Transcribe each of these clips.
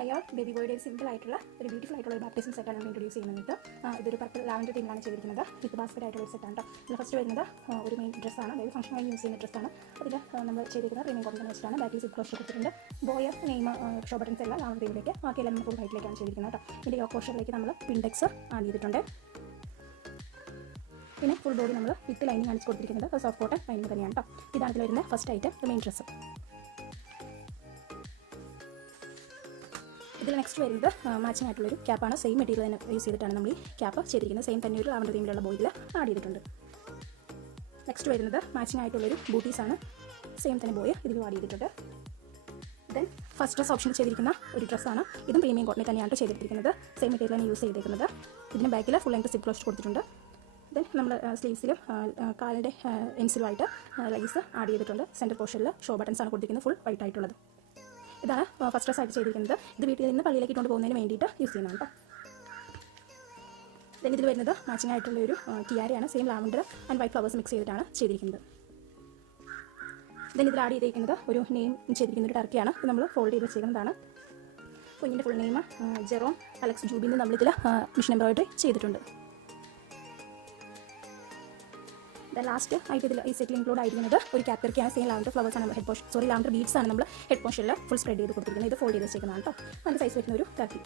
അയാൾ ബേബി ബോയുടെ ഒരു സിമ്പിൾ ആയിട്ടുള്ള ഒരു ബ്യൂട്ടിഫുൾ ആയിട്ടുള്ള ഒരു ബാപ്റ്റിസം സെറ്റാണ് നമ്മൾ ഇൻട്രൊഡ്യൂസ് ചെയ്യുന്നത്. ഇതൊരു പർപ്പിൾ ലാവൻഡർ തീമിലാണ് ചെയ്തിരിക്കുന്നത്. വിത്ത് ബാസ്കറ്റ് ആയിട്ടുള്ള ഒരു സെറ്റാണ് കേട്ടോ. ഇതിൽ ഫസ്റ്റ് വരുന്നത് ഒരു മെയിൻ ഡ്രസ്സാണ്, അതായത് ഫംഗ്ഷൻ ആയി യൂസ് ചെയ്യുന്ന ഡ്രസ്സാണ്. അതിൽ നമ്മൾ ചെയ്തിരിക്കുന്നത് പ്രീമിയം കോട്ടൺ വെച്ചിട്ടാണ്. ബാക്കിൽ സിപ്പ് ക്ലോസ് കൊടുത്തിട്ടുണ്ട്. ബോയർ നെയിം ഷോ ബട്ടൺസ് എല്ലാം ലാവൻഡർ തീമിലേക്ക്, ബാക്കിയെല്ലാം നമ്മൾ ഫുൾ ഹൈറ്റിലേക്കാണ് ചെയ്തിരിക്കുന്നത് കേട്ടോ. ഇതിൻ്റെ യോക്ക് പോർഷനിലേക്ക് നമ്മൾ പിൻഡെക്സ് ആഡ് ചെയ്തിട്ടുണ്ട്. പിന്നെ ഫുൾ ബോഡി നമ്മൾ വിത്ത് ലൈനിങ് കാണിച്ച് കൊടുത്തിരിക്കുന്നത് സോഫ്റ്റ് കോട്ടൺ ലൈനിങ് തന്നെയാണ് കേട്ടോ. ഇതാണ് ഇതിൽ വരുന്ന ഫസ്റ്റ് ഐറ്റം, മെയിൻ ഡ്രസ്സ്. ഇതിൽ നെക്സ്റ്റ് വരുന്നത് മാച്ചിങ് ആയിട്ടുള്ളൊരു ക്യാപ്പാണ്. സെയിം മെറ്റീരിയൽ തന്നെ യൂസ് ചെയ്തിട്ടാണ് നമ്മൾ ഈ ക്യാപ്പ് ചെയ്തിരിക്കുന്നത്. സെയിം തന്നെ ഒരു ലാവൻഡർ തീമിലുള്ള ബോയിൽ ആഡ് ചെയ്തിട്ടുണ്ട്. നെക്സ്റ്റ് വരുന്നത് മാച്ചിങ് ആയിട്ടുള്ളൊരു ബൂട്ടീസാണ്. സെയിം തന്നെ ബോയ് ഇതിൽ ആഡ് ചെയ്തിട്ടുണ്ട്. ദെൻ ഫസ്റ്റ് ഡ്രസ് ഓപ്ഷൻ ചെയ്തിരിക്കുന്ന ഒരു ഡ്രസ്സാണ്. ഇതും പ്രീമിയം കോട്ടണിൽ തന്നെയാണ് ചെയ്തിരിക്കുന്നത്. സെയിം മെറ്റീരിയൽ തന്നെ യൂസ് ചെയ്തിരിക്കുന്നത്. ഇതിന് ബാക്കിൽ ഫുൾ ലെങ്ത് സിപ്പ് ക്ലോസ് കൊടുത്തിട്ടുണ്ട്. ദെൻ നമ്മൾ സ്ലീവ്സിലും കാലിൻ്റെ എൻസിലുമായിട്ട് ലൈസ് ആഡ് ചെയ്തിട്ടുണ്ട്. സെൻറ്റർ പോർഷനിൽ ഷോ ബട്ടൺസ് ആണ് കൊടുത്തിരിക്കുന്നത്, ഫുൾ വൈറ്റ് ആയിട്ടുള്ളത്. ഇതാണ് ഫസ്റ്റ് ഡ്രസ് ആയിട്ട് ചെയ്തിരിക്കുന്നത്. ഇത് വീട്ടിൽ നിന്ന് പള്ളിയിലേക്ക് ഇട്ടുകൊണ്ട് പോകുന്നതിന് വേണ്ടിയിട്ട് യൂസ് ചെയ്യുന്നതാണ് കേട്ടോ. ദെൻ ഇതിൽ വരുന്നത് മാച്ചിങ് ആയിട്ടുള്ള ഒരു ടിയാരയാണ്. Same lavender and white flowers mix ചെയ്തിട്ടാണ് ചെയ്തിരിക്കുന്നത്. ദെൻ ഇതിൽ ആഡ് ചെയ്തിരിക്കുന്നത് ഒരു നെയിം ചെയ്തിരിക്കുന്ന ഒരു ടർക്കിയാണ്. ഇത് നമ്മൾ ഫോൾഡ് ചെയ്ത് വെച്ചിരിക്കുന്നതാണ്. കുഞ്ഞിൻ്റെ ഫുൾ നെയിം ജെറോം അലക്സ് ജൂബിന്ന് നമ്മളിതിൽ മിഷൻ എംബ്രോയിഡറി ചെയ്തിട്ടുണ്ട്. ലാസ്റ്റ് ആയിട്ട് ഇതിൽ ഈ സെറ്റിൽ ഇൻക്ലൂഡ് ആയിരിക്കുന്നത് ഒരു ക്യാപ്പിർക്കാണ്. സെയിം ലാവൻഡർ ഫ്ലവേഴ്സ് ആണ് ഹെഡ് പോർഷൻ, ലാവൻഡർ ബീഡ്സ് ആണ് നമ്മൾ ഹെഡ് പോർഷനിൽ ഫുൾ സ്പ്രെഡ് ചെയ്ത് കൊടുത്തിരിക്കുന്നത്. ഇത് ഫോൾഡ് ചെയ്ത് വെച്ചിരിക്കുന്നതാണ് കേട്ടോ. നല്ല സൈസ് വരുന്ന ഒരു ടർക്കി.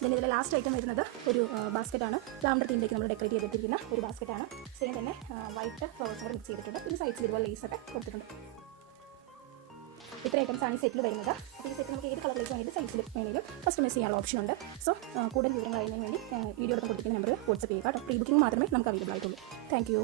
ദെൻ ഇതിൽ ലാസ്റ്റ് ഐറ്റം വരുന്നത് ഒരു ബാസ്ക്കറ്റാണ്. ലാവൻഡർ തീമിലേക്ക് നമ്മൾ ഡെക്കറേറ്റ് ചെയ്തിരിക്കുന്ന ഒരു ബാസ്ക്കറ്റാണ്. സെയിം തന്നെ വൈറ്റ് ഫ്ലവേഴ്സ് കൂടെ മിക്സ് ചെയ്തിട്ടുണ്ട്. പിന്നെ സൈഡ്സിൽ ഇതുപോലെ ലേസൊക്കെ കൊടുത്തിട്ടുണ്ട്. ഇത്ര ഐറ്റംസ് ആണ് ഈ സെറ്റിൽ വരുന്നത്. അപ്പോൾ ഈ സെറ്റ് നമുക്ക് ഏത് കളറിലേക്ക് വേണമെങ്കിലും സൈസിൽ വേണമെങ്കിലും കസ്റ്റമൈസ് ചെയ്യാനുള്ള ഓപ്ഷൻ ഉണ്ട്. സോ കൂടുതൽ വിവരങ്ങൾ അറിയുന്നതിന് വേണ്ടി വീഡിയോ കൊടുത്തിരിക്കുന്ന നമ്പർ വാട്സ്ആപ്പ് ചെയ്യുക കേട്ടോ. പ്രീ ബുക്കിംഗ് മാത്രമേ നമുക്ക് അവൈലബിൾ ആയിട്ടുള്ളൂ. Thank you.